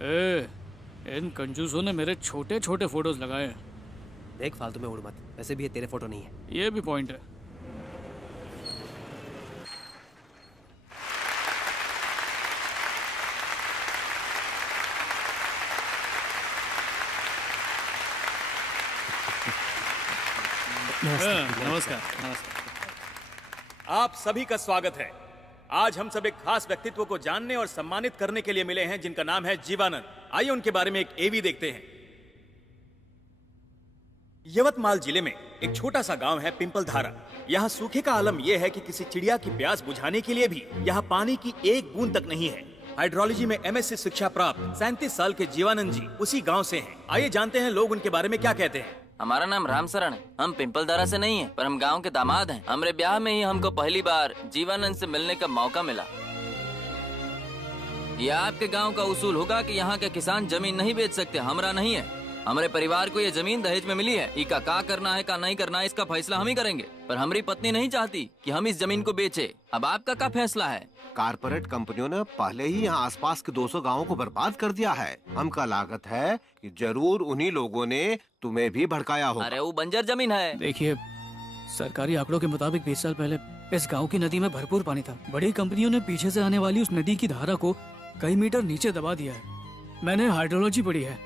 ए, इन कंजूसों ने मेरे छोटे छोटे फोटोज लगाए हैं। देख फालतू में उड़ मत, वैसे भी ये तेरे फोटो नहीं है। ये भी पॉइंट है। नमस्कार नमस्कार। आप सभी का स्वागत है। आज हम सब एक खास व्यक्तित्व को जानने और सम्मानित करने के लिए मिले हैं, जिनका नाम है जीवानंद। आइए उनके बारे में एक एवी देखते हैं। यवतमाल जिले में एक छोटा सा गांव है पिंपलधारा। यहाँ सूखे का आलम यह है कि किसी चिड़िया की प्यास बुझाने के लिए भी यहाँ पानी की एक बूंद तक नहीं है। हाइड्रोलॉजी में MSc शिक्षा प्राप्त 37 साल के जीवानंद जी उसी गांव से हैं। आइए जानते हैं लोग उनके बारे में क्या कहते हैं। हमारा नाम रामशरण है। हम पिंपलधारा से नहीं है, पर हम गांव के दामाद हैं। हमारे ब्याह में ही हमको पहली बार जीवानंद से मिलने का मौका मिला। यह आपके गांव का उसूल होगा कि यहाँ के किसान जमीन नहीं बेच सकते। हमरा नहीं है। हमारे परिवार को ये जमीन दहेज में मिली है। इका का करना है का नहीं करना है इसका फैसला हम ही करेंगे। पर हमारी पत्नी नहीं चाहती कि हम इस जमीन को बेचे। अब आपका क्या फैसला है? कारपोरेट कंपनियों ने पहले ही यहाँ आसपास के 200 गांवों को बर्बाद कर दिया है। हमका लागत है कि जरूर उन्हीं लोगों ने तुम्हें भी भड़काया हो। अरे वो बंजर जमीन है। देखिए, सरकारी आंकड़ों के मुताबिक 20 साल पहले इस गांव की नदी में भरपूर पानी था। बड़ी कंपनियों ने पीछे से आने वाली उस नदी की धारा को कई मीटर नीचे दबा दिया है। मैंने हाइड्रोलॉजी पढ़ी है।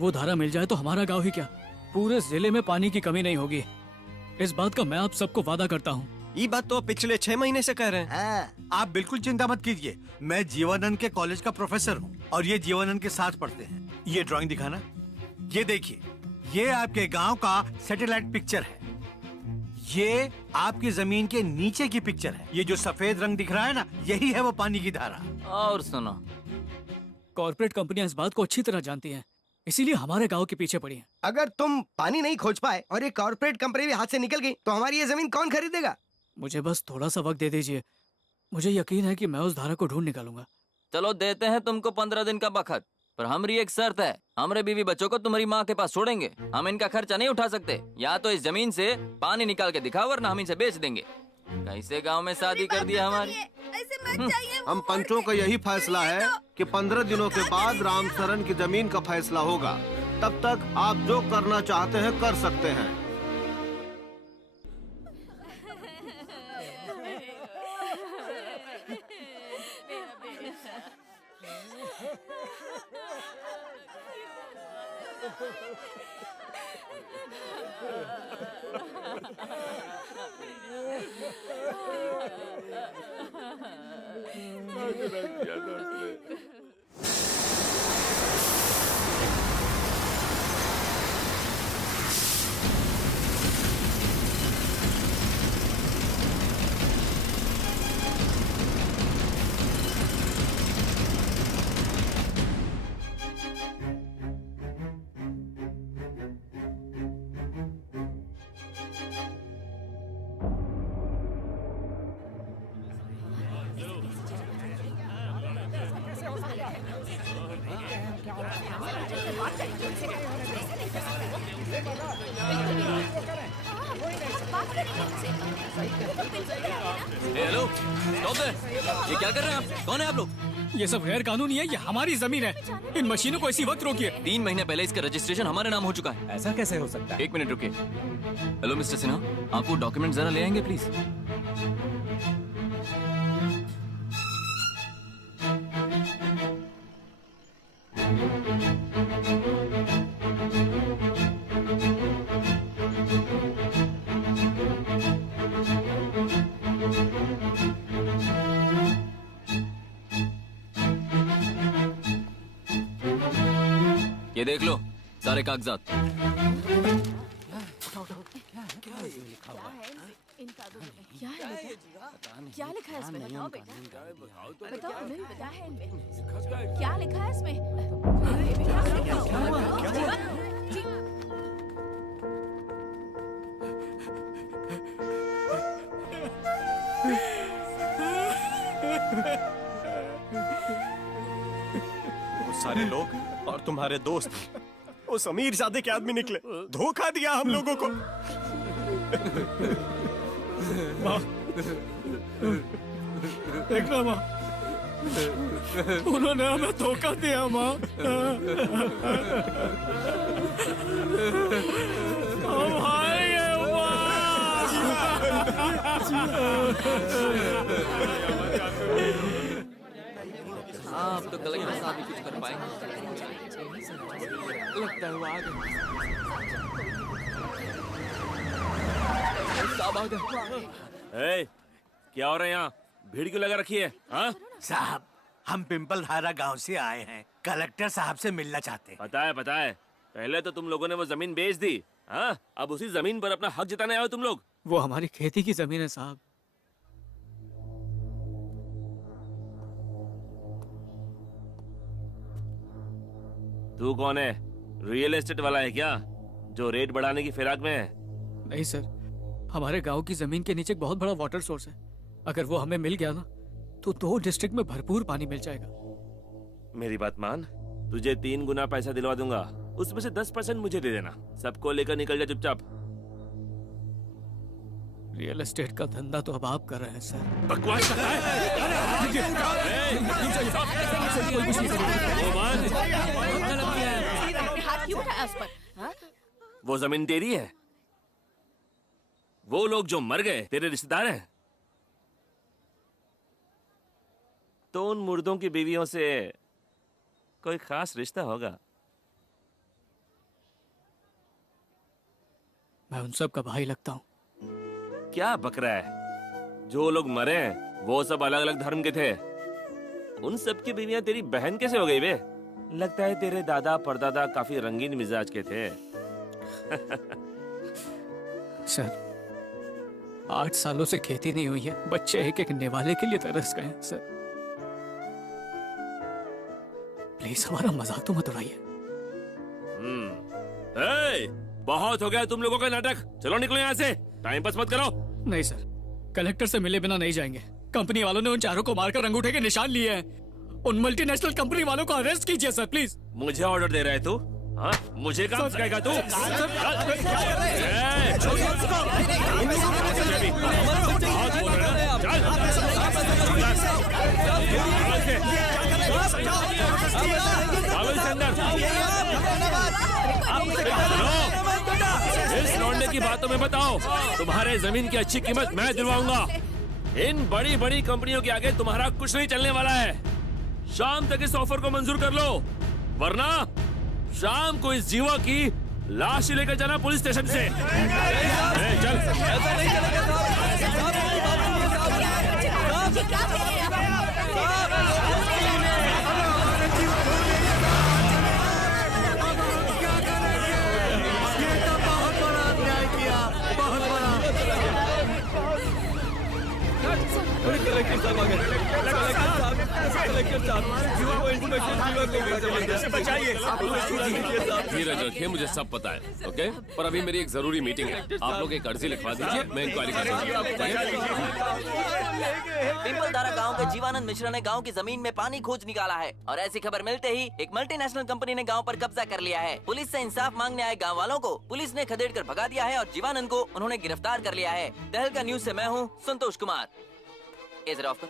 वो धारा मिल जाए तो हमारा गांव ही क्या, पूरे जिले में पानी की कमी नहीं होगी। इस बात का मैं आप सबको वादा करता हूँ। ये बात तो पिछले 6 महीने से कह रहे हैं। आप बिल्कुल चिंता मत कीजिए। मैं जीवानंद के कॉलेज का प्रोफेसर हूँ और ये जीवानंद के साथ पढ़ते हैं। ये ड्राइंग दिखाना। ये देखिए, ये आपके गांव का सैटेलाइट पिक्चर है। ये आपकी जमीन के नीचे की पिक्चर है। ये जो सफेद रंग दिख रहा है ना, यही है वो पानी की धारा। और सुनो, कॉर्पोरेट कंपनियां इस बात को अच्छी तरह जानती हैं, इसीलिए हमारे गांव के पीछे पड़ी हैं। अगर तुम पानी नहीं खोज पाए और ये कॉर्पोरेट कंपनी भी हाथ से निकल गई तो हमारी ये जमीन कौन खरीदेगा? मुझे बस थोड़ा सा वक्त दे दीजिए। मुझे यकीन है कि मैं उस धारा को ढूंढ निकालूंगा। चलो देते हैं तुमको 15 दिन का वक्त, पर हमारी एक शर्त है। हमारे बीवी बच्चों को तुम्हारी माँ के पास छोड़ेंगे। हम इनका खर्चा नहीं उठा सकते। या तो इस जमीन से पानी निकाल के दिखाओ, वरना हम इसे बेच देंगे। कैसे गांव में शादी कर दिया हमारी। हम पंचों का यही फैसला है कि 15 दिनों के बाद रामशरण की जमीन का फैसला होगा। तब तक आप जो करना चाहते हैं कर सकते हैं। हेलो, स्टॉप दे। ये क्या कर रहे हैं आप? कौन है आप लोग? ये सब गैर कानूनी है। ये हमारी जमीन है। इन मशीनों को इसी वक्त रोकिए। 3 महीने पहले इसका रजिस्ट्रेशन हमारे नाम हो चुका है। ऐसा कैसे हो सकता है? 1 मिनट रुकिए। हेलो मिस्टर सिन्हा, आप वो डॉक्यूमेंट जरा ले आएंगे प्लीज। ये देख लो सारे कागजात। क्या लिखा है इसमें? बताओ बेटा, बताओ, हमें भी पता है इनमें क्या लिखा है इसमें। वो सारे लोग और तुम्हारे दोस्त उस अमीर जादे के आदमी निकले। धोखा दिया हम लोगों को। देखना माँ, उन्होंने हमें धोखा दिया माँ। हम हारेंगे हाँ, अब तो कलेक्टर साहब भी कुछ कर पाएंगे। लगता है वो आ गए। साहब आ गए। ए, क्या हो रहा है यहाँ? भीड़ क्यों लगा रखी है? हाँ? साहब, हम पिंपल धारा गांव से आए हैं, कलेक्टर साहब से मिलना चाहते हैं। पता है। पहले तो तुम लोगों ने वो जमीन बेच दी, हाँ? अब उसी जमीन पर अपना हक जताने आए हो तुम लोग। वो हमारी खेती की जमीन है साहब। तू कौन है? रियल एस्टेट वाला है क्या, जो रेट बढ़ाने की फिराक में है? नहीं सर, हमारे गांव की जमीन के नीचे एक बहुत बड़ा वाटर सोर्स है। अगर वो हमें मिल गया ना तो 2 डिस्ट्रिक्ट में भरपूर पानी मिल जाएगा। मेरी बात मान, तुझे 3 गुना पैसा दिलवा दूंगा, उसमें से 10% मुझे दे देना। सबको लेकर निकल जा चुपचाप। रियल एस्टेट का धंधा तो अब आप कर रहे हैं सर। बकवास कर रहा है। हाथ क्यों उठाया उस पर? हाँ? वो जमीन तेरी है। वो लोग जो मर गए तेरे रिश्तेदार हैं। तो उन मुर्दों की बीवियों से कोई खास रिश्ता होगा। मैं उन सब का भाई लगता हूँ। क्या बक रहा है? जो लोग मरे वो सब अलग अलग धर्म के थे। उन सब की बीवियां तेरी बहन कैसे हो गई बे? लगता है तेरे दादा परदादा काफी रंगीन मिजाज के थे। सर, 8 सालों से खेती नहीं हुई है। बच्चे एक एक निवाले के लिए तरस गए हैं सर। प्लीज हमारा मजाक तो मत उड़ाइए। बहुत हो गया तुम लोगों का नाटक। चलो निकलो यहाँ से, टाइम पास मत करो। नहीं सर, कलेक्टर से मिले बिना नहीं जाएंगे। कंपनी वालों ने उन चारों को मारकर अंगूठे के निशान लिए हैं। उन मल्टीनेशनल कंपनी वालों को अरेस्ट कीजिए सर प्लीज। मुझे ऑर्डर दे रहा है तू? हाँ? मुझे काम सिखाएगा तू? इस लौंडे की बातों में बताओ, तुम्हारे जमीन की अच्छी कीमत मैं दिलवाऊंगा। इन बड़ी बड़ी कंपनियों के आगे तुम्हारा कुछ नहीं चलने वाला है। शाम तक इस ऑफर को मंजूर कर लो, वरना शाम को इस जीवा की लाश लेकर जाना पुलिस स्टेशन से। चल। धीरज रखिए, मुझे सब पता है, ओके? पर अभी मेरी एक जरूरी मीटिंग है। आप लोग एक अर्जी लिखवा दीजिए, मैं इंक्वायरी करता हूँ। पिंपल धारा गांव के जीवानंद मिश्रा ने गांव की जमीन में पानी खोज निकाला है और ऐसी खबर मिलते ही एक मल्टीनेशनल कंपनी ने गांव पर कब्जा कर लिया है। पुलिस से इंसाफ मांगने आए गांव वालों को पुलिस ने खदेड़ कर भगा दिया है और जीवानंद को उन्होंने गिरफ्तार कर लिया है। तहलका न्यूज से मैं हूँ संतोष कुमार। ये जरा ऑफ कर।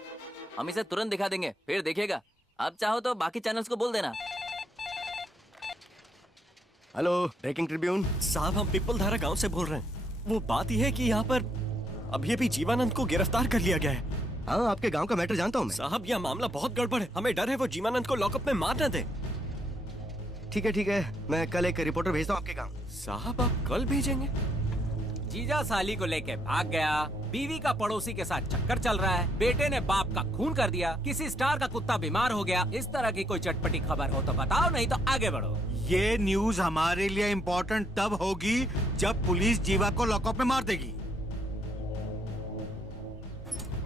हम इसे तुरंत दिखा देंगे, फिर देखिएगा। आप चाहो तो बाकी चैनल्स को बोल देना। हेलो, ब्रेकिंग ट्रिब्यून साहब, हम पिपल धारा गांव से बोल रहे हैं। वो बात यह है कि यहाँ पर अभी अभी जीवानंद को गिरफ्तार कर लिया गया है। हाँ, आपके गांव का मैटर जानता हूँ मैं। साहब, यह मामला बहुत गड़बड़ है। हमें डर है वो जीवानंद को लॉकअप में मार न दे। ठीक है, मैं कल एक रिपोर्टर भेजता हूँ आपके गांव। साहब, आप कल भेजेंगे? जीजा साली को लेके भाग गया, बीवी का पड़ोसी के साथ चक्कर चल रहा है, बेटे ने बाप का खून कर दिया, किसी स्टार का कुत्ता बीमार हो गया। इस तरह की कोई चटपटी खबर हो तो बताओ, नहीं तो आगे बढ़ो। ये न्यूज हमारे लिए इम्पोर्टेंट तब होगी जब पुलिस जीवा को लॉकअप में मार देगी।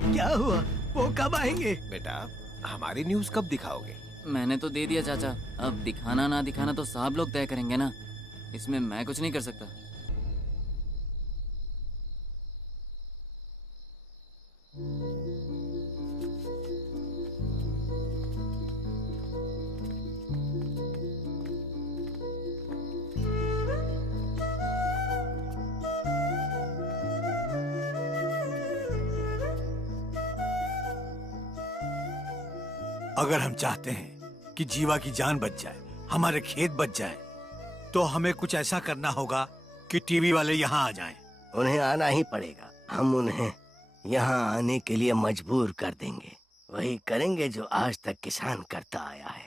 क्या हुआ? वो कब आएंगे? बेटा, हमारी न्यूज कब दिखाओगे? मैंने तो दे दिया चाचा, अब दिखाना ना दिखाना तो साहब लोग तय करेंगे ना, इसमें मैं कुछ नहीं कर सकता। अगर हम चाहते हैं कि जीवा की जान बच जाए, हमारे खेत बच जाए, तो हमें कुछ ऐसा करना होगा कि टीवी वाले यहाँ आ जाएं। उन्हें आना ही पड़ेगा। हम उन्हें यहाँ आने के लिए मजबूर कर देंगे। वही करेंगे जो आज तक किसान करता आया है।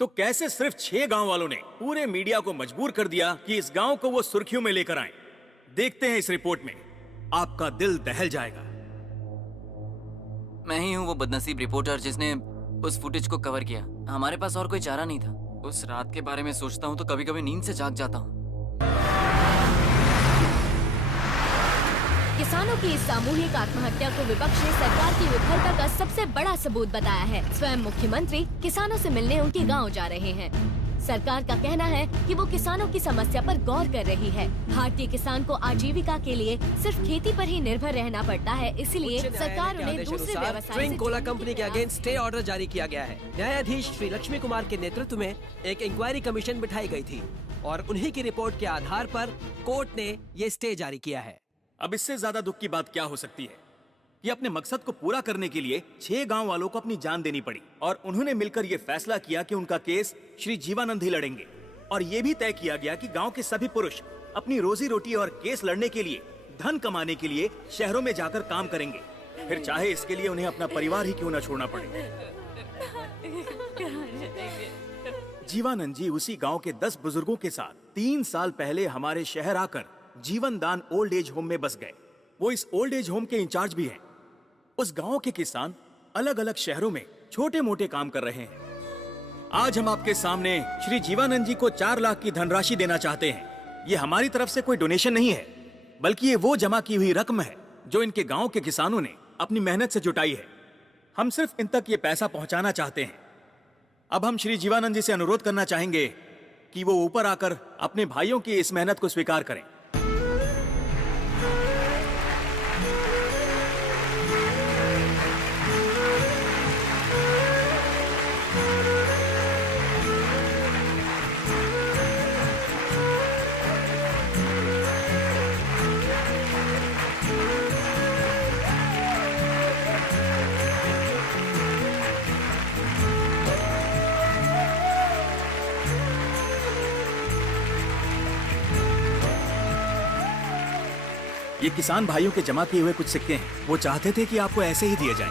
तो कैसे सिर्फ 6 गांव वालों ने पूरे मीडिया को मजबूर कर दिया कि इस गांव को वो सुर्खियों में लेकर आए? देखते हैं इस रिपोर्ट में, आपका दिल दहल जाएगा। मैं ही हूँ वो बदनसीब रिपोर्टर जिसने उस फुटेज को कवर किया। हमारे पास और कोई चारा नहीं था। उस रात के बारे में सोचता हूँ तो कभी कभी नींद से जाग जाता हूँ। किसानों की इस सामूहिक आत्महत्या को विपक्ष ने सरकार की विफलता का सबसे बड़ा सबूत बताया है। स्वयं मुख्यमंत्री किसानों से मिलने उनके गांव जा रहे हैं। सरकार का कहना है कि वो किसानों की समस्या पर गौर कर रही है। भारतीय किसान को आजीविका के लिए सिर्फ खेती पर ही निर्भर रहना पड़ता है, इसलिए सरकार उन्हें दूसरे व्यवसाय ट्विंक कोला कंपनी के अगेंस्ट स्टे ऑर्डर जारी किया गया है। न्यायाधीश श्री लक्ष्मी कुमार के नेतृत्व में एक इंक्वायरी कमीशन बिठाई गई थी और उन्हीं की रिपोर्ट के आधार पर कोर्ट ने ये स्टे जारी किया है। अब इससे ज्यादा दुख की बात क्या हो सकती है कि अपने मकसद को पूरा करने के लिए 6 गांव वालों को अपनी जान देनी पड़ी और उन्होंने मिलकर यह फैसला किया कि उनका केस श्री जीवानंद ही लड़ेंगे। और यह भी तय किया गया कि गांव के सभी पुरुष अपनी रोजी रोटी और केस लड़ने के लिए, धन कमाने के लिए शहरों में जाकर काम करेंगे, फिर चाहे इसके लिए उन्हें अपना परिवार ही क्यों न छोड़ना पड़े। जीवानंद जी उसी गांव के 10 बुजुर्गों के साथ 3 साल पहले हमारे शहर आकर जीवन दान ओल्ड एज होम में बस गए। वो इस ओल्ड एज होम के इंचार्ज भी हैं। उस गांव के किसान अलग अलग शहरों में छोटे मोटे काम कर रहे हैं। आज हम आपके सामने श्री जीवानंद जी को 4 लाख की धनराशि देना चाहते हैं। ये हमारी तरफ से कोई डोनेशन नहीं है, बल्कि ये वो जमा की हुई रकम है जो इनके गांव के किसानों ने अपनी मेहनत से जुटाई है। हम सिर्फ इन तक ये पैसा पहुंचाना चाहते हैं। अब हम श्री जीवानंद जी से अनुरोध करना चाहेंगे कि वो ऊपर आकर अपने भाइयों की इस मेहनत को स्वीकार करें। ये किसान भाइयों के जमा किए हुए कुछ सिक्के हैं। वो चाहते थे कि आपको ऐसे ही दिए जाएं।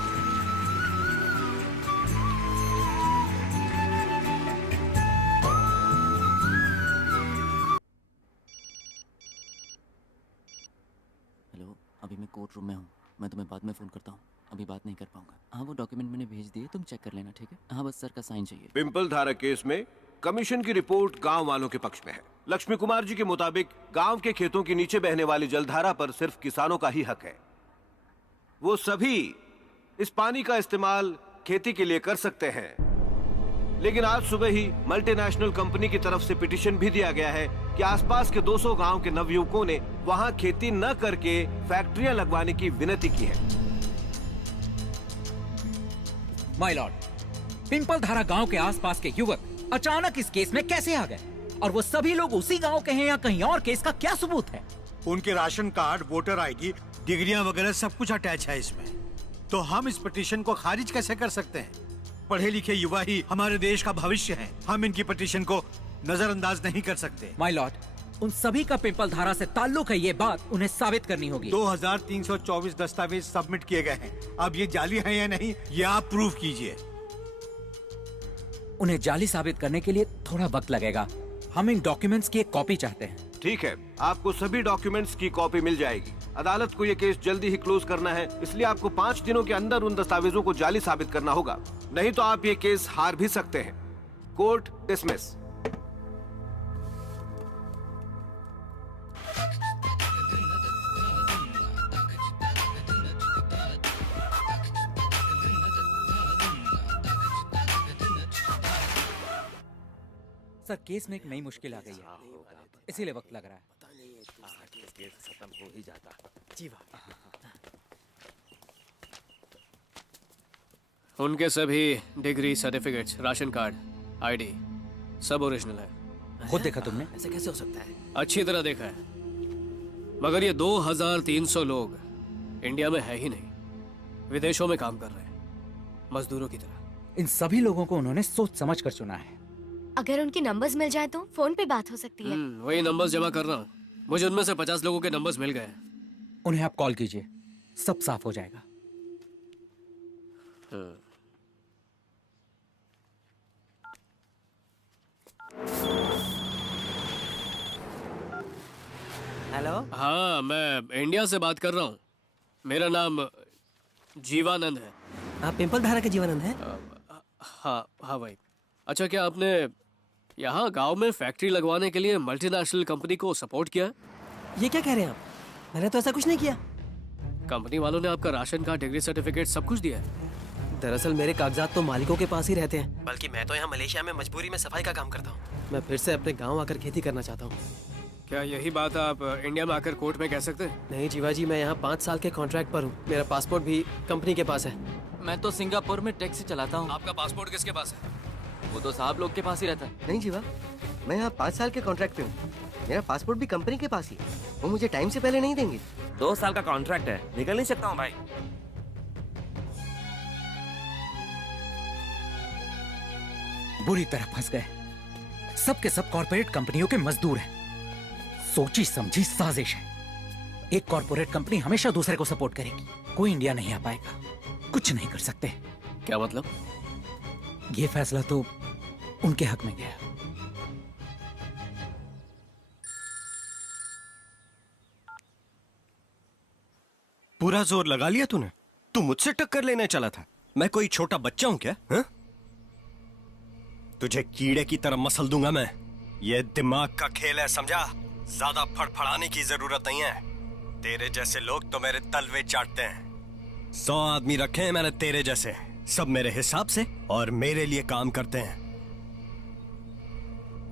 हेलो, अभी मैं कोर्ट रूम में हूँ। मैं तुम्हें बाद में फोन करता हूँ। अभी बात नहीं कर पाऊंगा। हाँ, वो डॉक्यूमेंट मैंने भेज दिए, तुम चेक कर लेना, ठीक है? हाँ, बस सर का साइन चाहिए। पिंपल धारा केस में कमीशन की रिपोर्ट गांव वालों के पक्ष में है। लक्ष्मी कुमार जी के मुताबिक गांव के खेतों के नीचे बहने वाली जलधारा पर सिर्फ किसानों का ही हक है। वो सभी इस पानी का इस्तेमाल खेती के लिए कर सकते हैं। लेकिन आज सुबह ही मल्टीनेशनल कंपनी की तरफ से पिटीशन भी दिया गया है कि आसपास के 200 गांव के नवयुवकों ने वहां खेती न करके फैक्ट्रियां लगवाने की विनती की है। माय लॉर्ड, पिंपल धारा गांव के आसपास के युवक अचानक इस केस में कैसे आ गए? और वो सभी लोग उसी गांव के हैं या कहीं और के? इसका क्या सबूत है? उनके राशन कार्ड, वोटर आईडी, डिग्रियां वगैरह सब कुछ अटैच है इसमें। तो हम इस पिटीशन को खारिज कैसे कर सकते हैं? पढ़े लिखे युवा ही हमारे देश का भविष्य हैं। हम इनकी पिटीशन को नजरअंदाज नहीं कर सकते। माय लॉर्ड, उन सभी का पिंपल धारा से ताल्लुक है, ये बात उन्हें साबित करनी होगी। 2324 दस्तावेज सबमिट किए गए हैं। अब ये जाली है या नहीं, ये आप प्रूव कीजिए। उन्हें जाली साबित करने के लिए थोड़ा वक्त लगेगा। हम इन डॉक्यूमेंट्स की एक कॉपी चाहते हैं। ठीक है, आपको सभी डॉक्यूमेंट्स की कॉपी मिल जाएगी। अदालत को ये केस जल्दी ही क्लोज करना है, इसलिए आपको 5 दिनों के अंदर उन दस्तावेजों को जाली साबित करना होगा, नहीं तो आप ये केस हार भी सकते हैं। Court dismiss. सर, केस में एक नई मुश्किल आ गई है, इसीलिए वक्त लग रहा है। खत्म हो ही जाता। उनके सभी degree, certificates, ration card, ID सब ओरिजिनल है। खुद देखा तुमने? ऐसे कैसे हो सकता है? अच्छी तरह देखा है, मगर ये 2300 लोग इंडिया में है ही नहीं, विदेशों में काम कर रहे हैं मजदूरों की तरह। इन सभी लोगों को उन्होंने सोच समझ कर चुना है। अगर उनके नंबर्स मिल जाए तो फोन पे बात हो सकती है। वही नंबर्स जमा कर रहा हूँ। मुझे उनमें से 50 लोगों के नंबर्स मिल गए। उन्हें आप कॉल कीजिए, सब साफ हो जाएगा। हेलो। हाँ, मैं इंडिया से बात कर रहा हूँ। मेरा नाम जीवानंद है। आप पिंपल धारा के जीवानंद हैं? हाँ हाँ भाई। अच्छा, क्या आपने यहाँ गांव में फैक्ट्री लगवाने के लिए मल्टीनेशनल कंपनी को सपोर्ट किया? ये क्या कह रहे हैं आप? मैंने तो ऐसा कुछ नहीं किया। कंपनी वालों ने आपका राशन कार्ड, डिग्री सर्टिफिकेट सब कुछ दिया है। दरअसल मेरे कागजात तो मालिकों के पास ही रहते हैं। बल्कि मैं तो यहाँ मलेशिया में मजबूरी में सफाई का काम करता हूँ। मैं फिर से अपने गाँव आकर खेती करना चाहता हूँ। क्या यही बात आप इंडिया में आकर कोर्ट में कह सकते हैं? नहीं जीवा जी, मैं यहाँ 5 साल के कॉन्ट्रैक्ट पर हूँ। मेरा पासपोर्ट भी कंपनी के पास है। मैं तो सिंगापुर में टैक्सी चलाता हूँ। आपका पासपोर्ट किसके पास है? वो तो साहब लोग के पास ही रहता है। नहीं जीवा, मैं यहाँ 5 साल के कॉन्ट्रैक्ट पे हूँ। मेरा पासपोर्ट भी कंपनी के पास ही है। वो मुझे टाइम से पहले नहीं देंगे। 2 साल का कॉन्ट्रैक्ट है, निकल नहीं सकता हूँ भाई। बुरी तरह फंस गए। सब के सब कॉर्पोरेट कंपनियों के मजदूर हैं। सोची समझी साजिश है। एक कॉर्पोरेट कंपनी हमेशा दूसरे को सपोर्ट करेगी। कोई इंडिया नहीं आ पाएगा। कुछ नहीं कर सकते। क्या मतलब? ये फैसला तो उनके हक में गया। पूरा जोर लगा लिया तूने? तू मुझसे टक्कर लेने चला था? मैं कोई छोटा बच्चा हूं क्या? हा? तुझे कीड़े की तरह मसल दूंगा मैं। ये दिमाग का खेल है, समझा? ज्यादा फड़फड़ाने की जरूरत नहीं है। तेरे जैसे लोग तो मेरे तलवे चाटते हैं। 100 आदमी रखे हैं मैंने तेरे जैसे, सब मेरे हिसाब से और मेरे लिए काम करते हैं।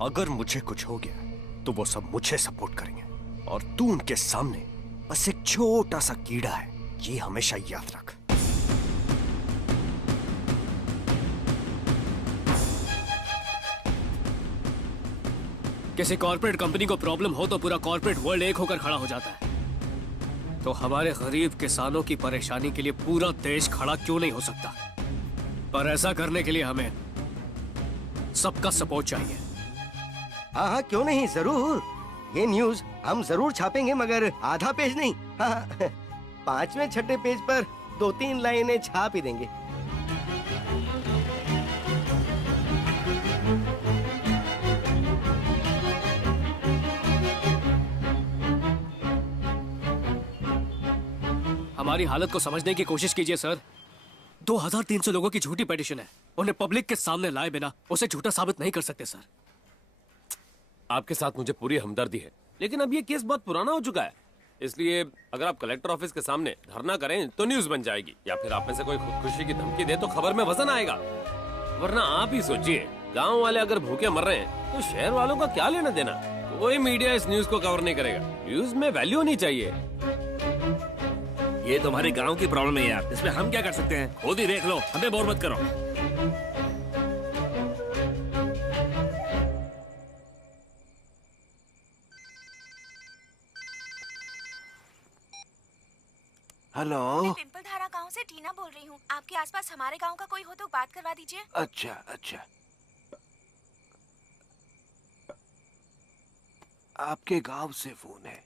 अगर मुझे कुछ हो गया तो वो सब मुझे सपोर्ट करेंगे और तू उनके सामने बस एक छोटा सा कीड़ा है, ये हमेशा याद रख। किसी कॉर्पोरेट कंपनी को प्रॉब्लम हो तो पूरा कॉर्पोरेट वर्ल्ड एक होकर खड़ा हो जाता है। तो हमारे गरीब किसानों की परेशानी के लिए पूरा देश खड़ा क्यों नहीं हो सकता? पर ऐसा करने के लिए हमें सबका सपोर्ट चाहिए। हाँ हाँ, क्यों नहीं, जरूर। ये न्यूज हम जरूर छापेंगे, मगर आधा पेज नहीं। हाँ, 5वें 6ठे पेज पर 2-3 लाइनें छाप ही देंगे। हमारी हालत को समझने की कोशिश कीजिए सर। 2300 लोगों की झूठी पिटीशन है। उन्हें पब्लिक के सामने लाए बिना उसे झूठा साबित नहीं कर सकते सर। आपके साथ मुझे पूरी हमदर्दी है, लेकिन अब ये केस बहुत पुराना हो चुका है। इसलिए अगर आप कलेक्टर ऑफिस के सामने धरना करें तो न्यूज बन जाएगी, या फिर आप में से कोई खुदकुशी की धमकी दे तो खबर में वजन आएगा। वरना आप ही सोचिए, गांव वाले अगर भूखे मर रहे हैं तो शहर वालों का क्या लेना देना? कोई मीडिया इस न्यूज को कवर नहीं करेगा। न्यूज में वैल्यू होनी चाहिए। ये तुम्हारे गांव की प्रॉब्लम है यार, इसमें हम क्या कर सकते हैं? खुद ही देख लो, हमें बोर मत करो। हेलो। मैं पिंपल धारा गांव से टीना बोल रही हूँ। आपके आसपास हमारे गांव का कोई हो तो बात करवा दीजिए। अच्छा अच्छा, आपके गांव से फोन है।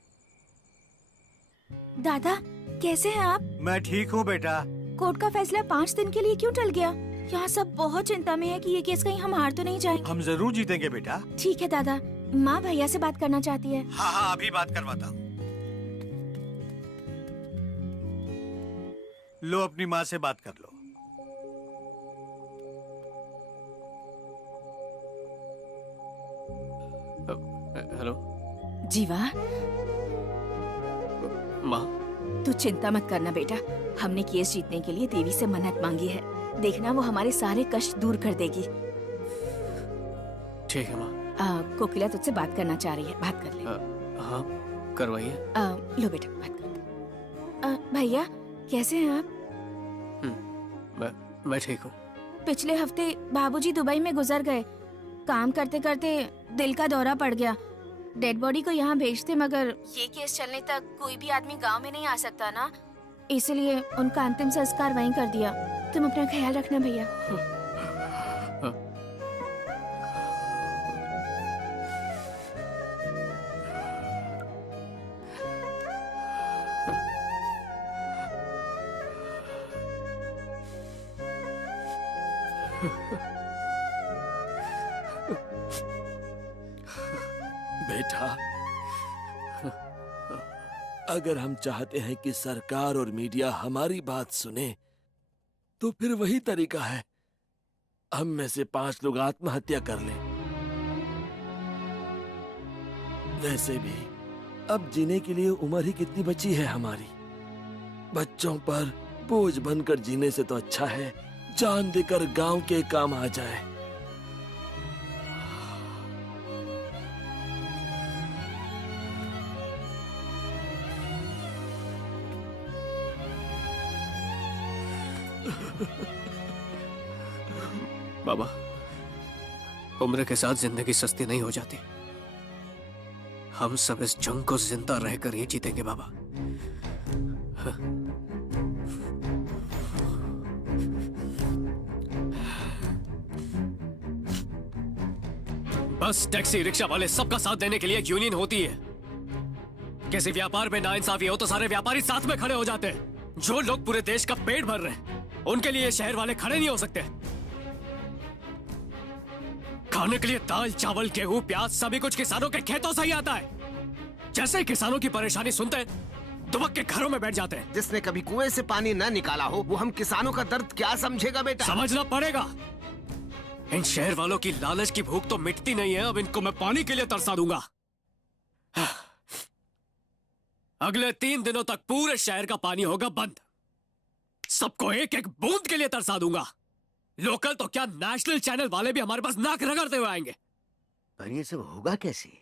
दादा, कैसे हैं आप? मैं ठीक हूँ बेटा। कोर्ट का फैसला 5 दिन के लिए क्यों टल गया? यहाँ सब बहुत चिंता में है कि ये केस कहीं हम हार तो नहीं जाएंगे। हम जरूर जीतेंगे बेटा। ठीक है दादा, माँ भैया से बात करना चाहती है। हाँ हाँ, अभी बात करवाता हूँ। लो, अपनी माँ से बात कर लो। हेलो जीवा, माँ। तू चिंता मत करना बेटा। हमने केस जीतने के लिए देवी से मन्नत मांगी है। देखना, वो हमारे सारे कष्ट दूर कर देगी। ठीक है माँ। कोकिला तुझसे बात करना चाह रही है, बात कर ले। हाँ, करवाइए। लो बेटा, बात कर। भैया, कैसे हैं आप? मैं ठीक हूँ। पिछले हफ्ते बाबूजी दुबई में गुजर गए। काम करते करते दिल का दौरा पड़ गया। डेड बॉडी को यहाँ भेजते, मगर ये केस चलने तक कोई भी आदमी गांव में नहीं आ सकता ना। इसलिए उनका अंतिम संस्कार वहीं कर दिया। तुम अपना ख्याल रखना भैया। बेटा, अगर हम चाहते हैं कि सरकार और मीडिया हमारी बात सुने, तो फिर वही तरीका है, हम में से 5 लोग आत्महत्या कर लें। वैसे भी अब जीने के लिए उम्र ही कितनी बची है हमारी। बच्चों पर बोझ बनकर जीने से तो अच्छा है जान देकर गांव के काम आ जाए। बाबा, उम्र के साथ जिंदगी सस्ती नहीं हो जाती। हम सब इस जंग को जिंदा रहकर ही जीतेंगे बाबा। बस टैक्सी रिक्शा वाले सबका साथ देने के लिए एक यूनियन होती है। किसी व्यापार में नाइंसाफी हो तो सारे व्यापारी साथ में खड़े हो जाते हैं। जो लोग पूरे देश का पेट भर रहे हैं, उनके लिए शहर वाले खड़े नहीं हो सकते। खाने के लिए दाल, चावल, गेहूं, प्याज सभी कुछ किसानों के खेतों से ही आता है। जैसे ही किसानों की परेशानी सुनते हैं, दुबक के घरों में बैठ जाते हैं। जिसने कभी कुएं से पानी न निकाला हो, वो हम किसानों का दर्द क्या समझेगा बेटा? समझना पड़ेगा। इन शहर वालों की लालच की भूख तो मिटती नहीं है। अब इनको मैं पानी के लिए तरसा दूंगा। अगले 3 दिनों तक पूरे शहर का पानी होगा बंद। सबको एक एक बूंद के लिए तरसा दूंगा। लोकल तो क्या, नेशनल चैनल वाले भी हमारे पास नाक रगड़ते हुए आएंगे। पर ये सब होगा कैसे?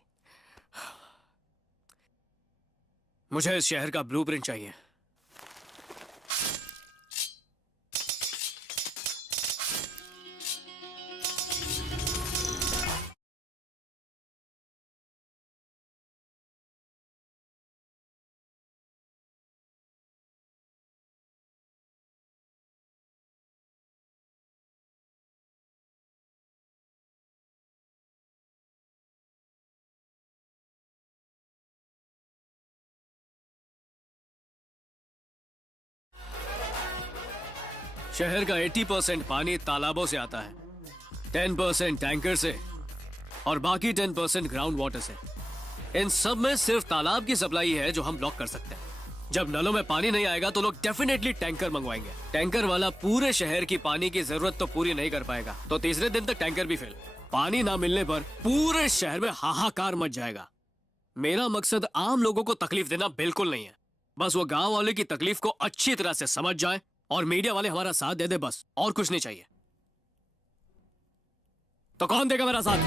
मुझे इस शहर का ब्लूप्रिंट चाहिए। शहर का 80% पानी तालाबों से आता है, 10% टैंकर से और बाकी 10% ग्राउंड वाटर से। इन सब में सिर्फ तालाब की सप्लाई है जो हम ब्लॉक कर सकते हैं। जब नलों में पानी नहीं आएगा तो लोग डेफिनेटली टैंकर मंगवाएंगे। टैंकर वाला पूरे शहर की पानी की जरूरत तो पूरी नहीं कर पाएगा, तो तीसरे दिन तक टैंकर भी फेल। पानी ना मिलने पर पूरे शहर में हाहाकार मच जाएगा। मेरा मकसद आम लोगों को तकलीफ देना बिल्कुल नहीं है। बस वो गांव वाले की तकलीफ को अच्छी तरह से समझ जाए और मीडिया वाले हमारा साथ दे दे, बस और कुछ नहीं चाहिए। तो कौन देगा मेरा साथ?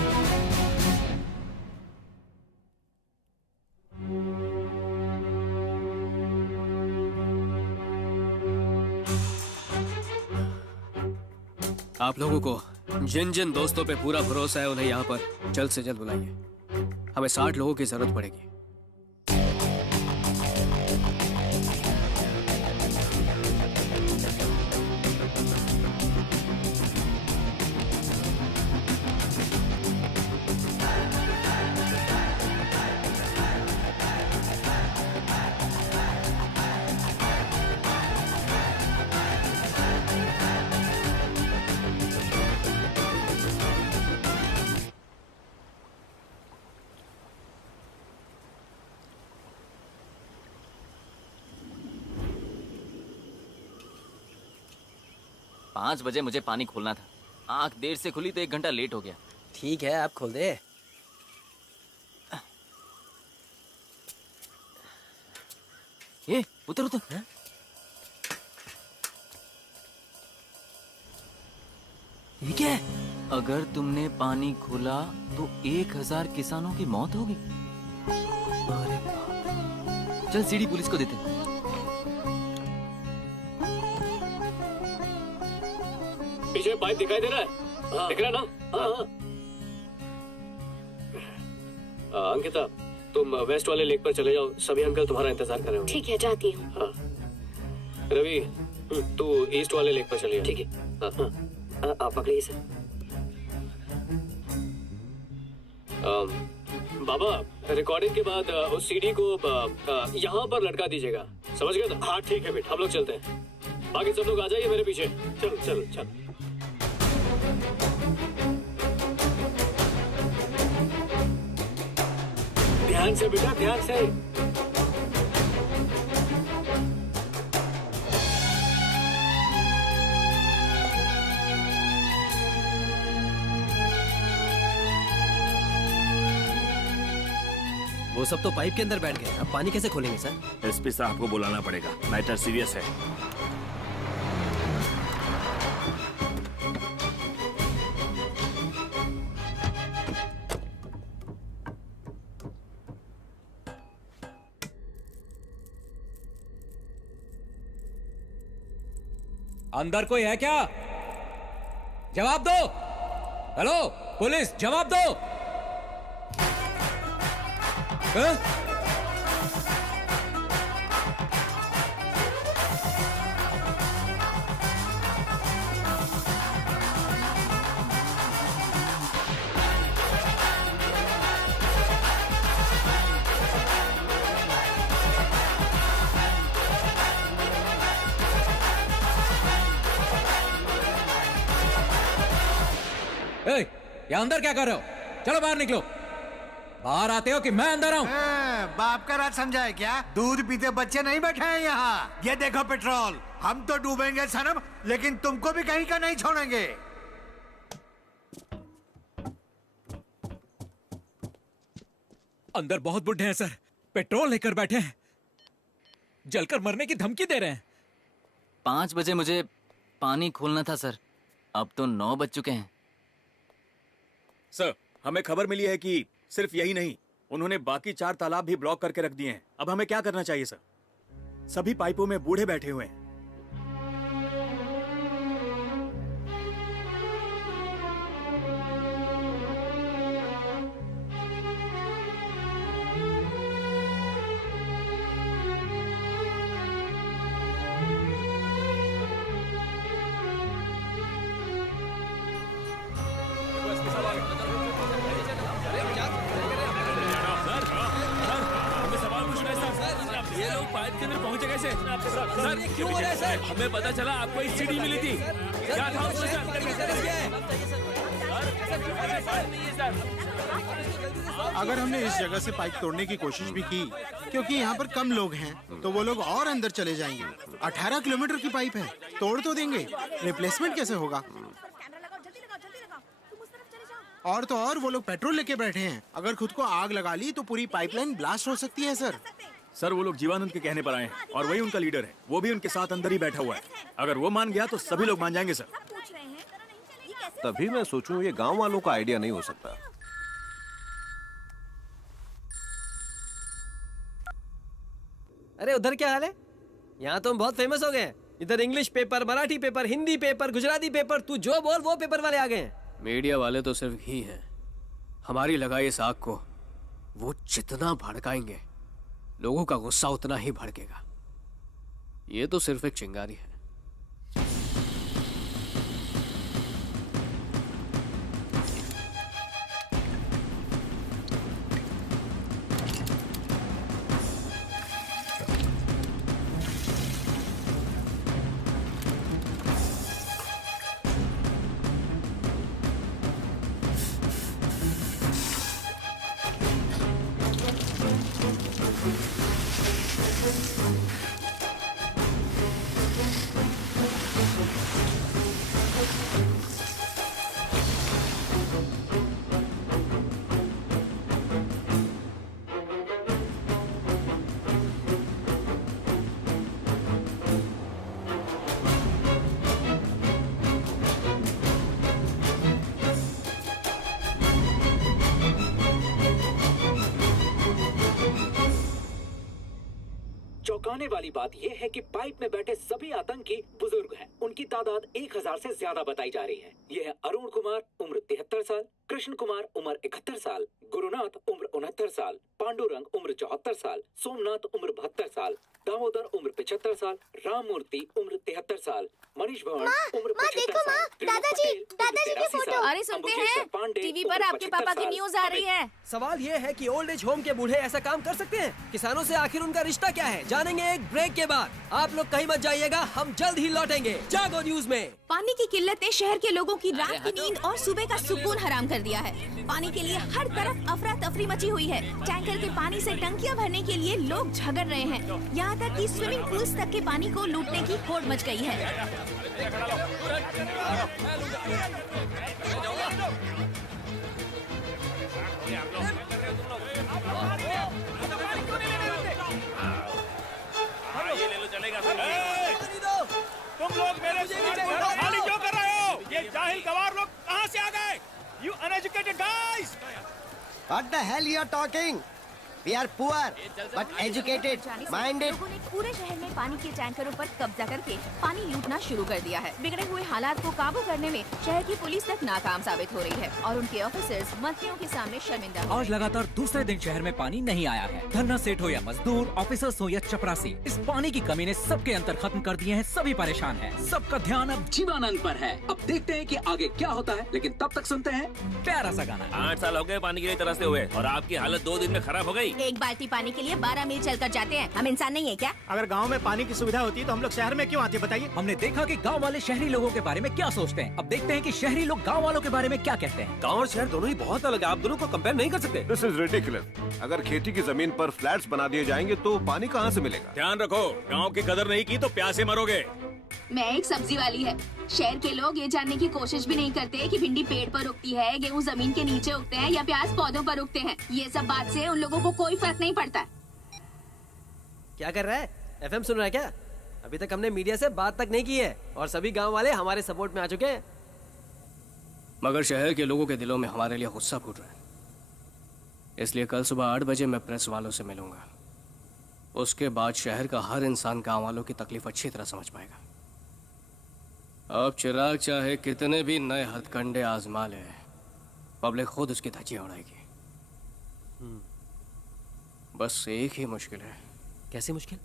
आप लोगों को जिन जिन दोस्तों पे पूरा भरोसा है उन्हें यहाँ पर जल्द से जल्द बुलाइए। हमें 60 लोगों की जरूरत पड़ेगी। पाँच बजे मुझे पानी खोलना था। आंख देर से खुली तो 1 घंटा लेट हो गया। ठीक है, आप खोल दे। ये उतर उतर। ये क्या है? अगर तुमने पानी खोला तो 1000 किसानों की मौत होगी। अरे बाप। चल सीडी पुलिस को देते हैं। पीछे पाइप दिखाई दे रहा है? दिख रहा ना? हाँ। अंकिता, तुम वेस्ट वाले लेक पर चले जाओ। सभी अंकल तुम्हारा इंतजार कर रहे होंगे। ठीक है, जाती हूँ। हाँ। रवि, तू ईस्ट वाले लेक पर चलिए। ठीक है, आप पकड़िए सर। बाबा, रिकॉर्डिंग के बाद उस सीडी को यहाँ पर लटका दीजिएगा, समझ गए ना? हाँ ठीक है बेटा, हम लोग चलते हैं। बाकी सब लोग आ जाइए मेरे पीछे। चल चल चल। ध्यान से बेटा, ध्यान से। वो सब तो पाइप के अंदर बैठ गए, अब पानी कैसे खोलेंगे सर? एसपी साहब को बुलाना पड़ेगा, मैटर सीरियस है। अंदर कोई है क्या? जवाब दो। हेलो पुलिस, जवाब दो। हाँ? यहाँ अंदर क्या कर रहे हो? चलो बाहर निकलो। बाहर आते हो कि मैं अंदर आऊं? बाप का राज समझा है क्या? दूध पीते बच्चे नहीं बैठे हैं यहाँ। ये देखो पेट्रोल, हम तो डूबेंगे सनम, लेकिन तुमको भी कहीं का नहीं छोड़ेंगे। अंदर बहुत बुढ़े हैं सर, पेट्रोल लेकर बैठे हैं, जलकर मरने की धमकी दे रहे हैं। 5 बजे मुझे पानी खोलना था सर, अब तो 9 बज चुके हैं। सर, हमें खबर मिली है कि सिर्फ यही नहीं, उन्होंने बाकी 4 तालाब भी ब्लॉक करके रख दिए हैं। अब हमें क्या करना चाहिए सर? सभी पाइपों में बूढ़े बैठे हुए हैं। ये लोग पाइप के अंदर पहुंचे कैसे? सर क्यों हो रहा है सर? हमें पता चला आपको एक सीडी मिली थी। क्या था उसमें सर? अगर हमने इस जगह से पाइप तोड़ने की कोशिश भी की, क्योंकि यहाँ पर कम लोग हैं, तो वो लोग और अंदर चले जाएंगे। 18 किलोमीटर की पाइप है, तोड़ तो देंगे, रिप्लेसमेंट कैसे होगा? और तो और वो लोग पेट्रोल लेके बैठे हैं, अगर खुद को आग लगा ली तो पूरी पाइपलाइन ब्लास्ट हो सकती है सर। सर, वो लोग जीवानंद के कहने पर आए हैं और वही उनका लीडर है। वो भी उनके साथ अंदर ही बैठा हुआ है। अगर वो मान गया तो सभी लोग मान जाएंगे सर। तभी मैं सोचूं ये गांव वालों का आइडिया नहीं हो सकता। अरे उधर क्या हाल है? यहाँ तो हम बहुत फेमस हो गए हैं। इधर English paper, Marathi paper, Hindi paper, Gujarati paper, तू जो बोल वो पेपर वाले आ गए हैं। मीडिया वाले तो सिर्फ ही हैं। हमारी लगाई इस आग को वो जितना भड़काएंगे, लोगों का गुस्सा उतना ही भड़केगा। ये तो सिर्फ एक चिंगारी है। चौंकाने वाली बात यह है कि पाइप में बैठे सभी आतंकी बुजुर्ग हैं। उनकी तादाद 1000 से ज्यादा बताई जा रही है। ये है अरुण कुमार, उम्र 73 साल, कृष्ण कुमार, उम्र 71 साल, गुरुनाथ, उम्र 69 साल, पांडुरंग, उम्र 74 साल, सोमनाथ, उम्र 72 साल, दामोदर उम्र 75 साल, राम मूर्ति उम्र 73 साल, मनीष भवन उम्र 75 देखो साल, दादाजी दादाजी की फोटो। अरे सुनते हैं टीवी पर आपके पापा की न्यूज आ रही है। सवाल ये है कि ओल्ड एज होम के बूढ़े ऐसा काम कर सकते हैं? किसानों से आखिर उनका रिश्ता क्या है, जानेंगे एक ब्रेक के बाद। आप लोग कहीं मत जाइएगा, हम जल्द ही लौटेंगे जागो न्यूज में। पानी की किल्लत ने शहर के लोगों की रात की नींद और सुबह का सुकून हराम कर दिया है। पानी के लिए हर तरफ अफरा तफरी मची हुई है। टैंकर के पानी से टंकियां भरने के लिए लोग झगड़ रहे हैं। यहाँ तक कि स्विमिंग पूल्स तक के पानी को लूटने की होड़ मच गई है। तुम लोग मेरे खाली क्यों कर रहे हो? ये जाहिल गवार लोग कहाँ से आ गए? You uneducated guys! What the hell you are talking? We are poor but educated, minded. लोगों ने पूरे शहर में पानी के टैंकरों पर कब्जा करके पानी लूटना शुरू कर दिया है। बिगड़े हुए हालात को काबू करने में शहर की पुलिस तक नाकाम साबित हो रही है और उनके ऑफिसर्स मंत्रियों के सामने शर्मिंदा हो। आज लगातार दूसरे दिन शहर में पानी नहीं आया है। धरना सेठ हो या मजदूर, ऑफिसर्स हो या चपरासी, इस पानी की कमी ने सबके अंतर खत्म कर दिए हैं। सभी परेशान हैं। सबका ध्यान अब जीवानंद पर है। अब देखते हैं कि आगे क्या होता है, लेकिन तब तक सुनते हैं प्यारा सा गाना। 8 साल हो गए पानी के लिए तरसते हुए और आपकी हालत 2 दिन में खराब हो गई। एक बाल्टी पानी के लिए 12 मील चलकर जाते हैं। हम इंसान नहीं है क्या? अगर गांव में पानी की सुविधा होती तो हम लोग शहर में क्यों आते बताइए? हमने देखा कि गांव वाले शहरी लोगों के बारे में क्या सोचते हैं। अब देखते हैं कि शहरी लोग गांव वालों के बारे में क्या कहते हैं। गांव और शहर दोनों ही बहुत अलग है, आप दोनों को कंपेयर नहीं कर सकते। This is ridiculous. अगर खेती की जमीन पर फ्लैट्स बना दिए जाएंगे तो पानी कहाँ से मिलेगा? ध्यान रखो, गांव की कदर नहीं की तो प्यासे मरोगे। मैं एक सब्जी वाली है। शहर के लोग ये जानने की कोशिश भी नहीं करते कि भिंडी पेड़ पर उगती है, गेहूँ जमीन के नीचे उगते हैं या प्याज पौधों पर उगते हैं। ये सब बात से उन लोगों को कोई फर्क नहीं पड़ता। क्या कर रहा है? एफएम सुन रहा है क्या? अभी तक हमने मीडिया से बात तक नहीं की है और सभी गांव वाले हमारे सपोर्ट में आ चुके हैं। मगर शहर के लोगों के दिलों में हमारे लिए गुस्सा फूट रहा है। इसलिए कल सुबह 8 बजे मैं प्रेस वालों से मिलूंगा। उसके बाद शहर का हर इंसान गांव वालों की तकलीफ अच्छी तरह समझ पाएगा। अब चिराग चाहे कितने भी नए हथकंडे आजमा ले, पब्लिक खुद उसकी धज्जियां उड़ाएगी। बस एक ही मुश्किल है। कैसी मुश्किल?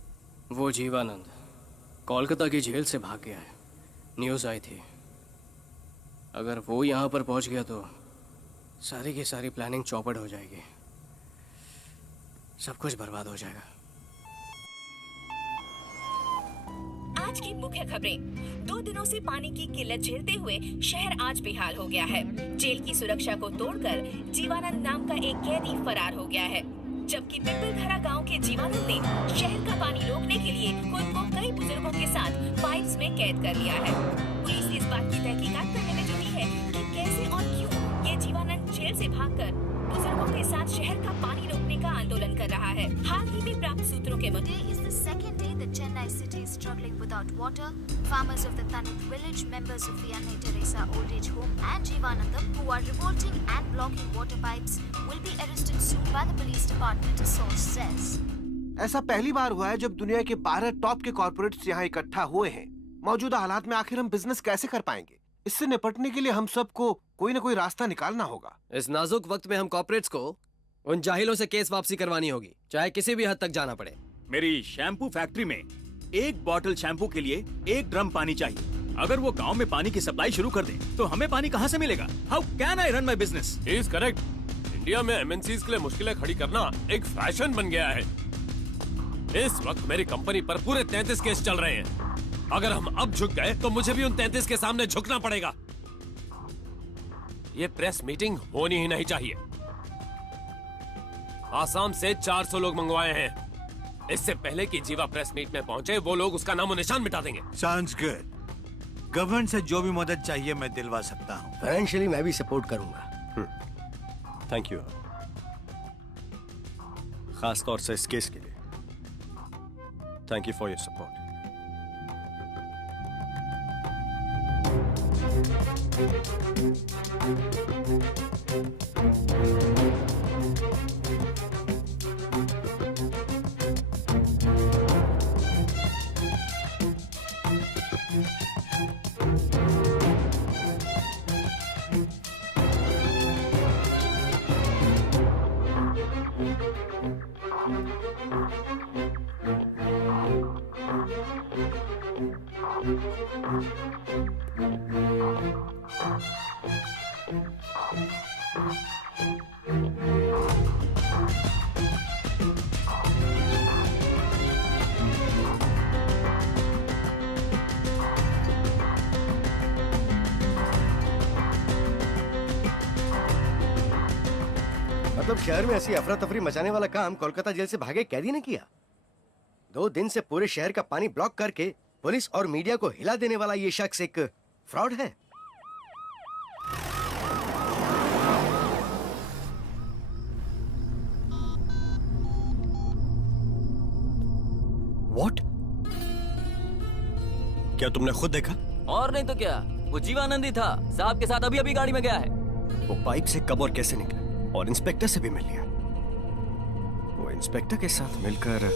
वो जीवानंद कोलकाता की जेल से भाग गया है। न्यूज़ आई थी। अगर वो यहाँ पर पहुँच गया तो सारी की सारी प्लानिंग चौपट हो जाएगी। सब कुछ बर्बाद हो जाएगा। आज की मुख्य खबरें। 2 दिनों से पानी की किल्लत झेलते हुए शहर आज बेहाल हो गया है। जेल की सुरक्षा को तोड़कर जीवानंद नाम का एक कैदी फरार हो गया है, जबकि पिंपलधारा गांव के जीवानंद ने शहर का पानी रोकने के लिए खुद को कई बुजुर्गों के साथ पाइप्स में कैद कर लिया है। पुलिस इस बात की तहकीकात करने में जुटी है कि कैसे और क्यों ये जीवानंद जेल से भागकर बुजुर्गों के साथ शहर का पानी रोकने का आंदोलन कर रहा है। हाल ही में प्राप्त सूत्रों के Chennai city is struggling without water. Farmers of the Tanit village, members of the Anna Teresa old age home and Jeevanandam who are revolting and blocking water pipes will be arrested soon by the police department, a source says. ऐसा पहली बार हुआ है जब दुनिया के 12 top के corporates यहाँ इकट्ठा हुए हैं। मौजूदा हालात में आखिर हम बिजनेस कैसे कर पाएंगे? इससे निपटने के लिए हम सबको कोई न कोई रास्ता निकालना होगा। इस नाजुक वक्त में हम कॉर्पोरेट्स को उन जाहिलों से केस वापसी करवानी होगी, चाहे किसी भी हद तक जाना पड़े। मेरी शैम्पू फैक्ट्री में 1 बॉटल शैम्पू के लिए 1 ड्रम पानी चाहिए। अगर वो गांव में पानी की सप्लाई शुरू कर दे तो हमें पानी कहां से मिलेगा? How can I run my business? He is correct. India में एमएनसीज के लिए मुश्किलें खड़ी करना एक फैशन बन गया है। इस वक्त मेरी कंपनी पर पूरे 33 केस चल रहे हैं। अगर हम अब झुक गए तो मुझे भी उन 33 के सामने झुकना पड़ेगा। ये प्रेस मीटिंग होनी ही नहीं चाहिए। आसाम से 400 लोग मंगवाए हैं। इससे पहले कि जीवा प्रेस मीट में पहुंचे वो लोग उसका नामो निशान मिटा देंगे। Sounds good. गवर्नमेंट से जो भी मदद चाहिए मैं दिलवा सकता हूँ। फाइनेंशियली मैं भी सपोर्ट करूंगा। थैंक यू, खास तौर से इस केस के लिए। Thank you for your support. मतलब शहर में ऐसी अफरा तफरी मचाने वाला काम कोलकाता जेल से भागे कैदी ने किया। 2 दिन से पूरे शहर का पानी ब्लॉक करके पुलिस और मीडिया को हिला देने वाला ये शख्स एक फ्रॉड है। What? क्या तुमने खुद देखा? और नहीं तो क्या, वो जीवानंद ही था, साहब के साथ अभी अभी गाड़ी में गया है। वो पाइप से कब और कैसे निकला, और इंस्पेक्टर से भी मिल लिया। वो इंस्पेक्टर के साथ मिलकर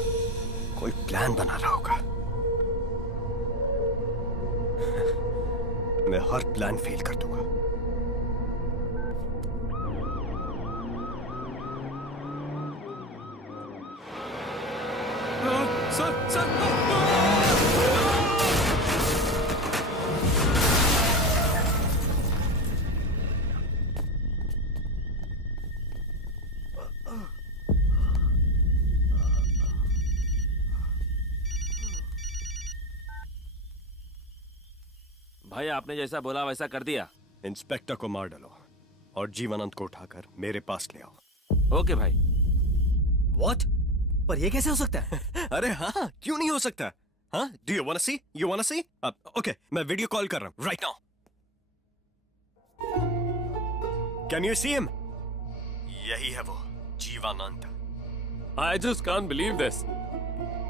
कोई प्लान बना रहा होगा। मैं हर प्लान फेल कर दूंगा। भाई आपने जैसा बोला वैसा कर दिया। इंस्पेक्टर को मार डालो और जीवानंद को उठाकर मेरे पास ले आओ। ओके भाई। What? पर ये कैसे हो सकता है? अरे हाँ, क्यों नहीं हो सकता? हाँ? Do you wanna see? You wanna see? Okay, मैं वीडियो कॉल कर रहा हूँ right now. Can you see him? यही है वो Jivanand. I just can't believe this.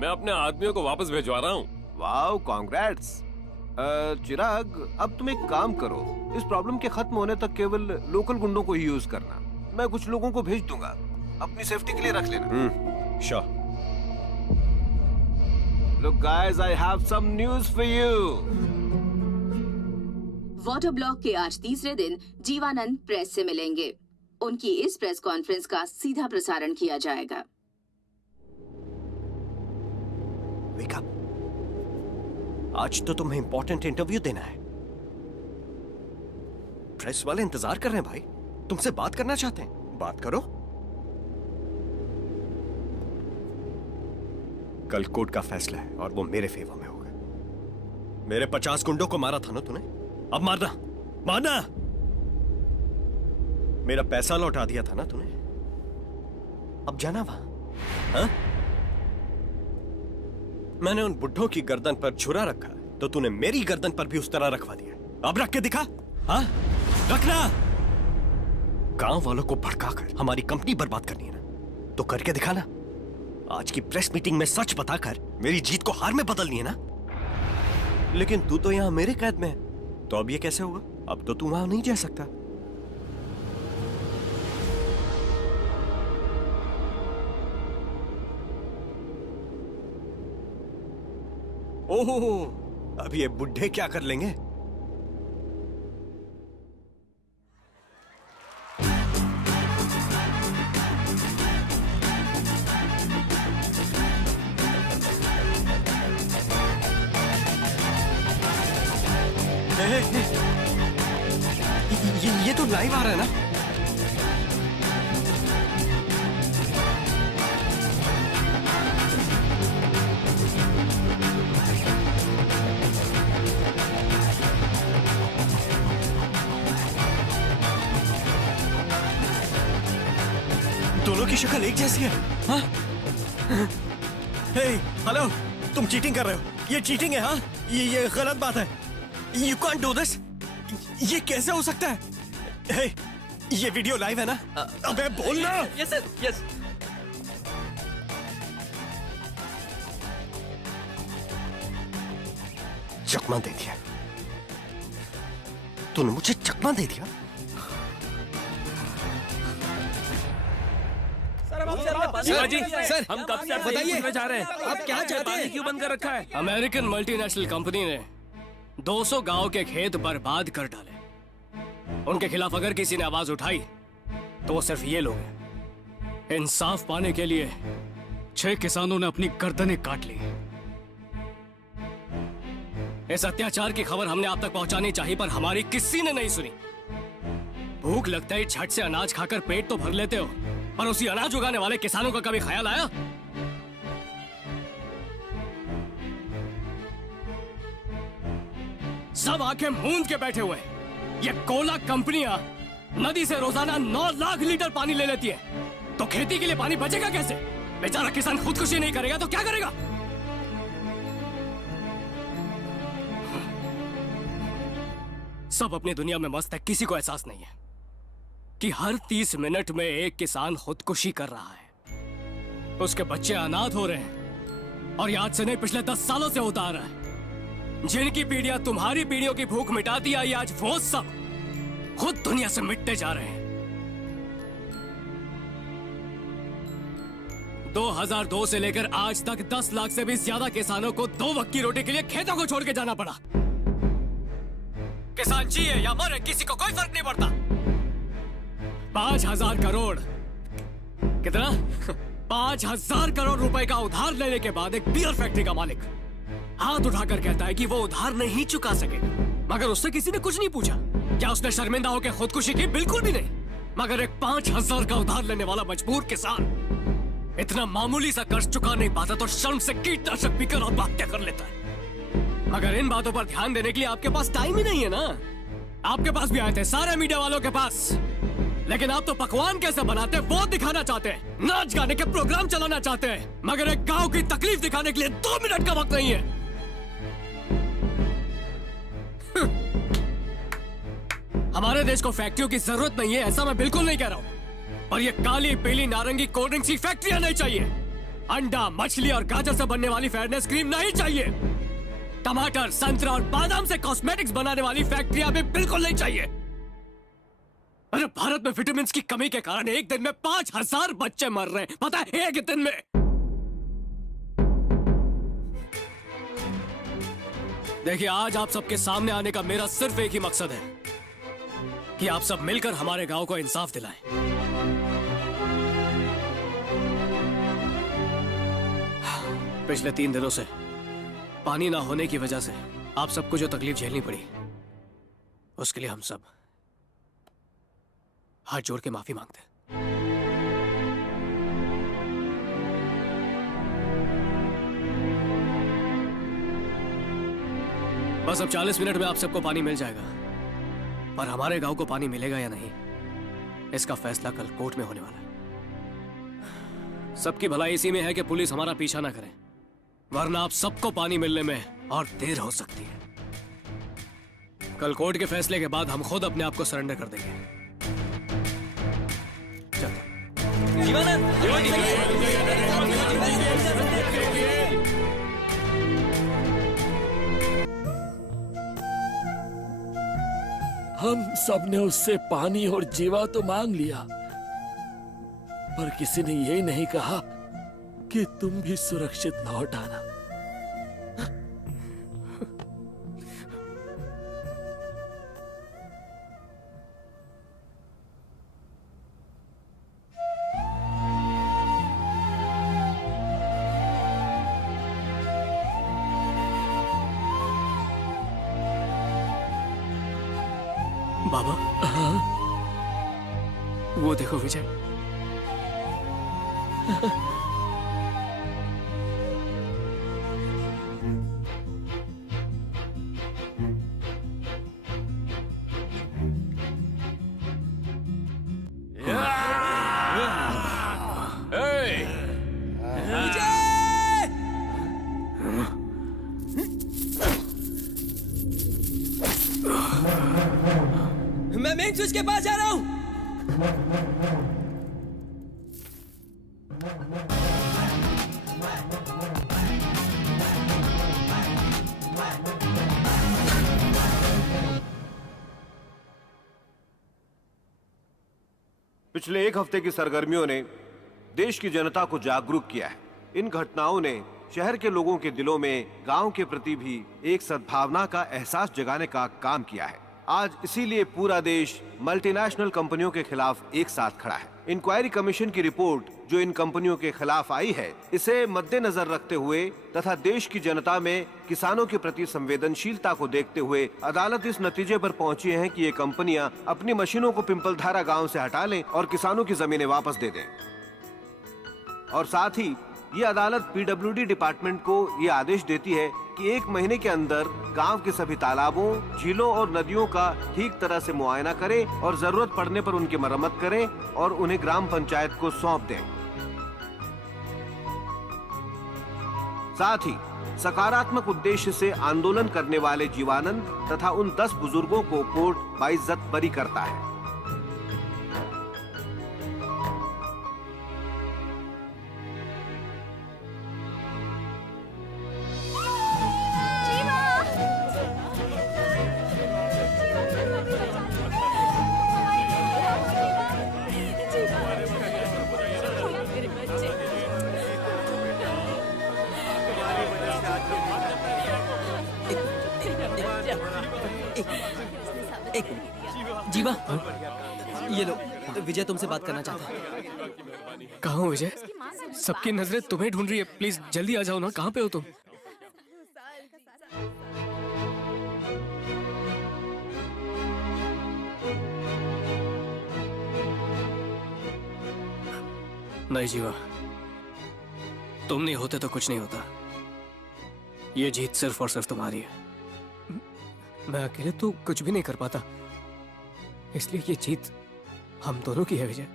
मैं अपने आदमियों को वापस भिजवा रहा हूँ। Wow, congrats. चिराग, अब तुम एक काम करो, इस प्रॉब्लम के खत्म होने तक केवल लोकल गुंडों को ही यूज करना। मैं कुछ लोगों को भेज दूंगा, अपनी सेफ्टी के लिए रख लेना। Sure. Look guys, I have some news for you. Water block के आज तीसरे दिन जीवानंद प्रेस से मिलेंगे। उनकी इस प्रेस कॉन्फ्रेंस का सीधा प्रसारण किया जाएगा। Wake up. आज तो तुम्हें इंपॉर्टेंट इंटरव्यू देना है। प्रेस वाले इंतजार कर रहे हैं भाई, तुमसे बात करना चाहते हैं, बात करो। कल कोर्ट का फैसला है और वो मेरे फेवर में होगा। मेरे 50 गुंडों को मारा था ना तूने, अब मारना, मारना। मेरा पैसा लौटा दिया था ना तूने, अब जाना वहां। हाँ? मैंने उन बुड्ढों की गर्दन पर छुरा रखा, तो तूने मेरी गर्दन पर भी उस तरह रखवा दिया। अब रख के दिखा। हाँ? रखना। गांव वालों को भड़काकर हमारी कंपनी बर्बाद करनी है ना, तो करके दिखाना। आज की प्रेस मीटिंग में सच बताकर मेरी जीत को हार में बदलनी है ना। लेकिन तू तो यहां मेरे कैद में है, तो अब ये कैसे होगा? अब तो तू वहां नहीं जा सकता। ओहो, अब ये बुढ़े क्या कर लेंगे? ये तो लाइव आ रहा है ना? दोनों की शक्ल एक जैसी है। हाँ? हे, हेलो, तुम चीटिंग कर रहे हो। ये चीटिंग है। हाँ? ये गलत बात है। You can't do this. ये कैसे हो सकता है? हे, ये वीडियो लाइव है ना? अबे बोलना। Yes sir, yes. चकमा दे दिया। तूने मुझे चकमा दे दिया। शिवाजी, सर, हम कब से बताइए चाह रहे हैं, आप क्या चाहते हैं? क्यों बंद कर रखा है? अमेरिकन मल्टीनेशनल कंपनी ने 200 गांव के खेत बर्बाद कर डाले। उनके खिलाफ अगर किसी ने आवाज उठाई तो वो सिर्फ ये लोग हैं। इंसाफ पाने के लिए 6 किसानों ने अपनी गर्दनें काट ली। इस अत्याचार की खबर हमने आप तक पहुंचानी चाहिए, पर हमारी किसी ने नहीं सुनी। भूख लगता है झट से अनाज खाकर पेट तो भर लेते हो, पर उसी अनाज उगाने वाले किसानों का कभी ख्याल आया? सब आंखें मूंद के बैठे हुए हैं। ये कोला कंपनियां नदी से रोजाना 9 लाख लीटर पानी ले लेती है। तो खेती के लिए पानी बचेगा कैसे? बेचारा किसान खुदकुशी नहीं करेगा तो क्या करेगा? सब अपनी दुनिया में मस्त है, किसी को एहसास नहीं है कि हर 30 मिनट में एक किसान खुदकुशी कर रहा है। उसके बच्चे अनाथ हो रहे हैं और याद से नहीं पिछले 10 सालों से होता आ रहा है। जिनकी पीढ़ियां तुम्हारी पीढ़ियों की भूख मिटाती आई, आज वो सब खुद दुनिया से मिटते जा रहे हैं। 2002 से लेकर आज तक 10 लाख से भी ज्यादा किसानों को 2 वक्त की रोटी के लिए खेतों को छोड़ के जाना पड़ा। किसान जिए या मरे किसी को कोई फर्क नहीं पड़ता। 5,000 करोड़ कितना 5,000 करोड़ रुपए का उधार लेने के बाद एक बियर फैक्ट्री का मालिक हाथ उठाकर कहता है कि वो उधार नहीं चुका सकेगा, मगर उससे किसी ने कुछ नहीं पूछा। क्या उसने शर्मिंदा होकर खुदकुशी की? बिल्कुल भी नहीं। मगर एक 5,000 का उधार लेने वाला मजबूर किसान इतना मामूली सा कर्ज चुका नहीं पाता तो शर्म से कीटनाशक पीकर आत्महत्या कर लेता है। मगर इन बातों पर ध्यान देने के लिए आपके पास टाइम ही नहीं है ना। आपके पास भी आए थे, सारे मीडिया वालों के पास, लेकिन आप तो पकवान कैसे बनाते हैं वो दिखाना चाहते हैं, नाच गाने के प्रोग्राम चलाना चाहते हैं, मगर एक गांव की तकलीफ दिखाने के लिए 2 मिनट का वक्त नहीं है। हमारे देश को फैक्ट्रियों की जरूरत नहीं है, ऐसा मैं बिल्कुल नहीं कह रहा हूं, पर ये काली पीली नारंगी कोल्ड ड्रिंक्स की फैक्ट्रियां नहीं चाहिए। अंडा, मछली और गाजर से बनने वाली फेयरनेस क्रीम नहीं चाहिए। टमाटर, संतरा और बादाम से कॉस्मेटिक्स बनाने वाली फैक्ट्रियां भी बिल्कुल नहीं चाहिए। अरे भारत में विटामिन की कमी के कारण एक दिन में 5,000 बच्चे मर रहे हैं, पता है, एक दिन में। देखिए, आज आप सबके सामने आने का मेरा सिर्फ एक ही मकसद है कि आप सब मिलकर हमारे गांव को इंसाफ दिलाएं। पिछले 3 दिनों से पानी ना होने की वजह से आप सबको जो तकलीफ झेलनी पड़ी, उसके लिए हम सब हाथ जोड़ के माफी मांगते हैं। बस अब 40 मिनट में आप सबको पानी मिल जाएगा, पर हमारे गांव को पानी मिलेगा या नहीं, इसका फैसला कल कोर्ट में होने वाला है। सबकी भलाई इसी में है कि पुलिस हमारा पीछा ना करे, वरना आप सबको पानी मिलने में और देर हो सकती है। कल कोर्ट के फैसले के बाद हम खुद अपने आप को सरेंडर कर देंगे। हम सबने उससे पानी और जीवा तो मांग लिया, पर किसी ने ये नहीं कहा कि तुम भी सुरक्षित लौट आना। बाबा, वो देखो विजय। मैं मेन स्विच के पास जा रहा हूं। पिछले 1 हफ्ते की सरगर्मियों ने देश की जनता को जागरूक किया है। इन घटनाओं ने शहर के लोगों के दिलों में गांव के प्रति भी एक सद्भावना का एहसास जगाने का काम किया है। आज इसीलिए पूरा देश मल्टीनेशनल कंपनियों के खिलाफ एक साथ खड़ा है। इंक्वायरी कमीशन की रिपोर्ट जो इन कंपनियों के खिलाफ आई है, इसे मद्देनजर रखते हुए तथा देश की जनता में किसानों के प्रति संवेदनशीलता को देखते हुए अदालत इस नतीजे पर पहुंची है कि ये कंपनियां अपनी मशीनों को पिंपलधारा गांव से हटा लें और किसानों की जमीनें वापस दे दें। और साथ ही ये अदालत पीडब्ल्यूडी डिपार्टमेंट को ये आदेश देती है कि 1 महीने के अंदर गांव के सभी तालाबों, झीलों और नदियों का ठीक तरह से मुआयना करें और जरूरत पड़ने पर उनकी मरम्मत करें और उन्हें ग्राम पंचायत को सौंप दें। साथ ही सकारात्मक उद्देश्य से आंदोलन करने वाले जीवानंद तथा उन 10 बुजुर्गों को कोर्ट बाइज्जत बरी करता है। जीवा, ये लो, विजय तुमसे बात करना चाहता है। कहाँ हो विजय? सबकी नजरें तुम्हें ढूंढ रही है, प्लीज जल्दी आ जाओ ना। कहाँ पे हो तुम? नहीं जीवा, तुम नहीं होते तो कुछ नहीं होता। ये जीत सिर्फ और सिर्फ तुम्हारी है। मैं अकेले तो कुछ भी नहीं कर पाता, इसलिए ये जीत हम दोनों की है विजय।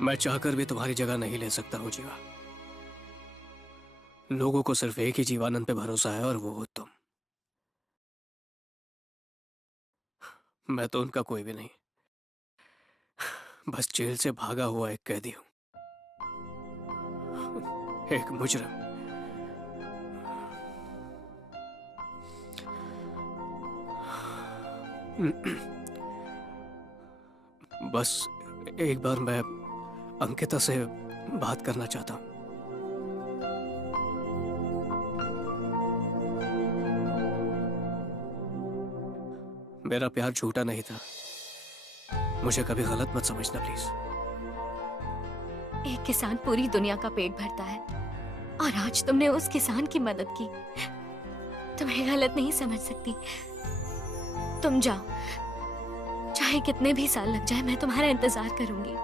मैं चाहकर भी तुम्हारी जगह नहीं ले सकता हूं जीवा। लोगों को सिर्फ एक ही जीवानंद पे भरोसा है और वो हो तुम। मैं तो उनका कोई भी नहीं, बस जेल से भागा हुआ एक कैदी हूं, एक मुजरिम। बस एक बार मैं अंकिता से बात करना चाहता हूं। मेरा प्यार झूठा नहीं था, मुझे कभी गलत मत समझना प्लीज। एक किसान पूरी दुनिया का पेट भरता है और आज तुमने उस किसान की मदद की। तुम्हें गलत नहीं समझ सकती। तुम जाओ, चाहे कितने भी साल लग जाए, मैं तुम्हारा इंतजार करूंगी।